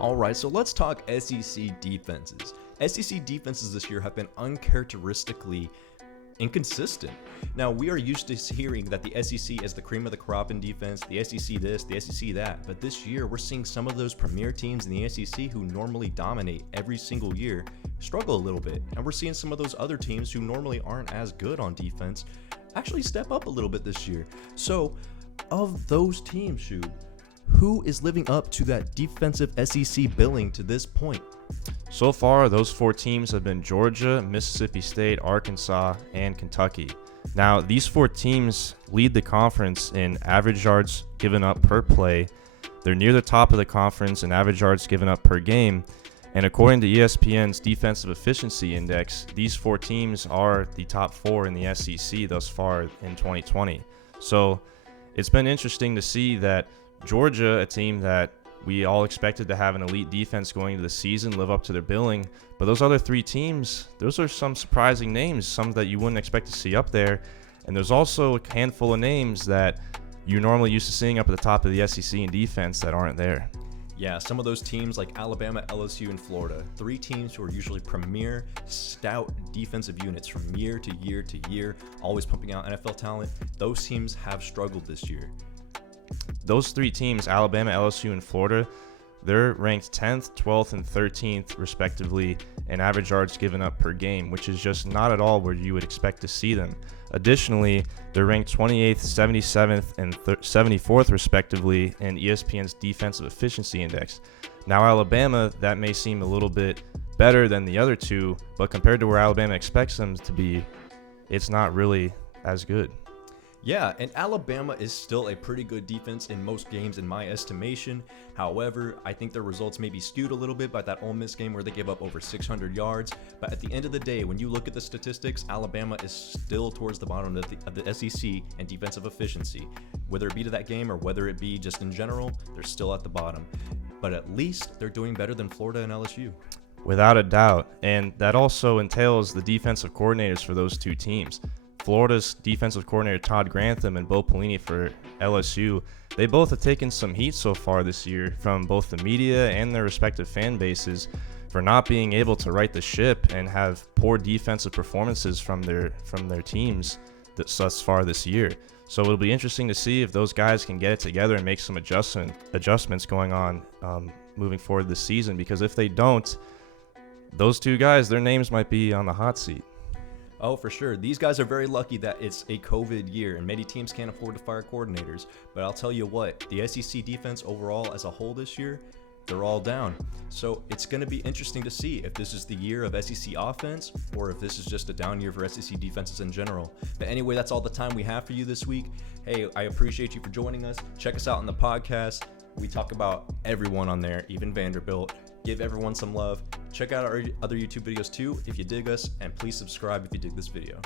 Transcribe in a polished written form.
All right, so let's talk SEC defenses. SEC defenses this year have been uncharacteristically inconsistent. Now, we are used to hearing that the SEC is the cream of the crop in defense, the SEC this, the SEC that, but this year we're seeing some of those premier teams in the SEC who normally dominate every single year struggle a little bit, and we're seeing some of those other teams who normally aren't as good on defense actually step up a little bit this year. So, of those teams, Shoob, who is living up to that defensive SEC billing to this point? So far, those four teams have been Georgia, Mississippi State, Arkansas, and Kentucky. Now, these four teams lead the conference in average yards given up per play. They're near the top of the conference in average yards given up per game. And according to ESPN's Defensive Efficiency Index, these four teams are the top four in the SEC thus far in 2020. So it's been interesting to see that Georgia, a team that we all expected to have an elite defense going into the season, live up to their billing. But those other three teams, those are some surprising names, some that you wouldn't expect to see up there. And there's also a handful of names that you're normally used to seeing up at the top of the SEC in defense that aren't there. Yeah, some of those teams like Alabama, LSU, and Florida, three teams who are usually premier, stout defensive units from year to year to year, always pumping out NFL talent. Those teams have struggled this year. Those three teams, Alabama, LSU, and Florida, they're ranked 10th, 12th, and 13th, respectively, in average yards given up per game, which is just not at all where you would expect to see them. Additionally, they're ranked 28th, 77th, and 74th, respectively, in ESPN's Defensive Efficiency Index. Now, Alabama, that may seem a little bit better than the other two, but compared to where Alabama expects them to be, it's not really as good. Yeah, and Alabama is still a pretty good defense in most games in my estimation. However, I think their results may be skewed a little bit by that Ole Miss game where they gave up over 600 yards. But at the end of the day, when you look at the statistics, Alabama is still towards the bottom of the SEC in defensive efficiency. Whether it be to that game or whether it be just in general, they're still at the bottom. But at least they're doing better than Florida and LSU. Without a doubt, and that also entails the defensive coordinators for those two teams. Florida's defensive coordinator Todd Grantham and Bo Pelini for LSU, they both have taken some heat so far this year from both the media and their respective fan bases for not being able to right the ship and have poor defensive performances from their teams thus far this year. So it'll be interesting to see if those guys can get it together and make some adjustments going on moving forward this season, because if they don't, those two guys, their names might be on the hot seat. Oh, for sure. These guys are very lucky that it's a COVID year and many teams can't afford to fire coordinators. But I'll tell you what, the SEC defense overall as a whole this year, they're all down. So it's going to be interesting to see if this is the year of SEC offense or if this is just a down year for SEC defenses in general. But anyway, that's all the time we have for you this week. Hey, I appreciate you for joining us. Check us out on the podcast. We talk about everyone on there, even Vanderbilt. Give everyone some love. Check out our other YouTube videos too if you dig us, and please subscribe if you dig this video.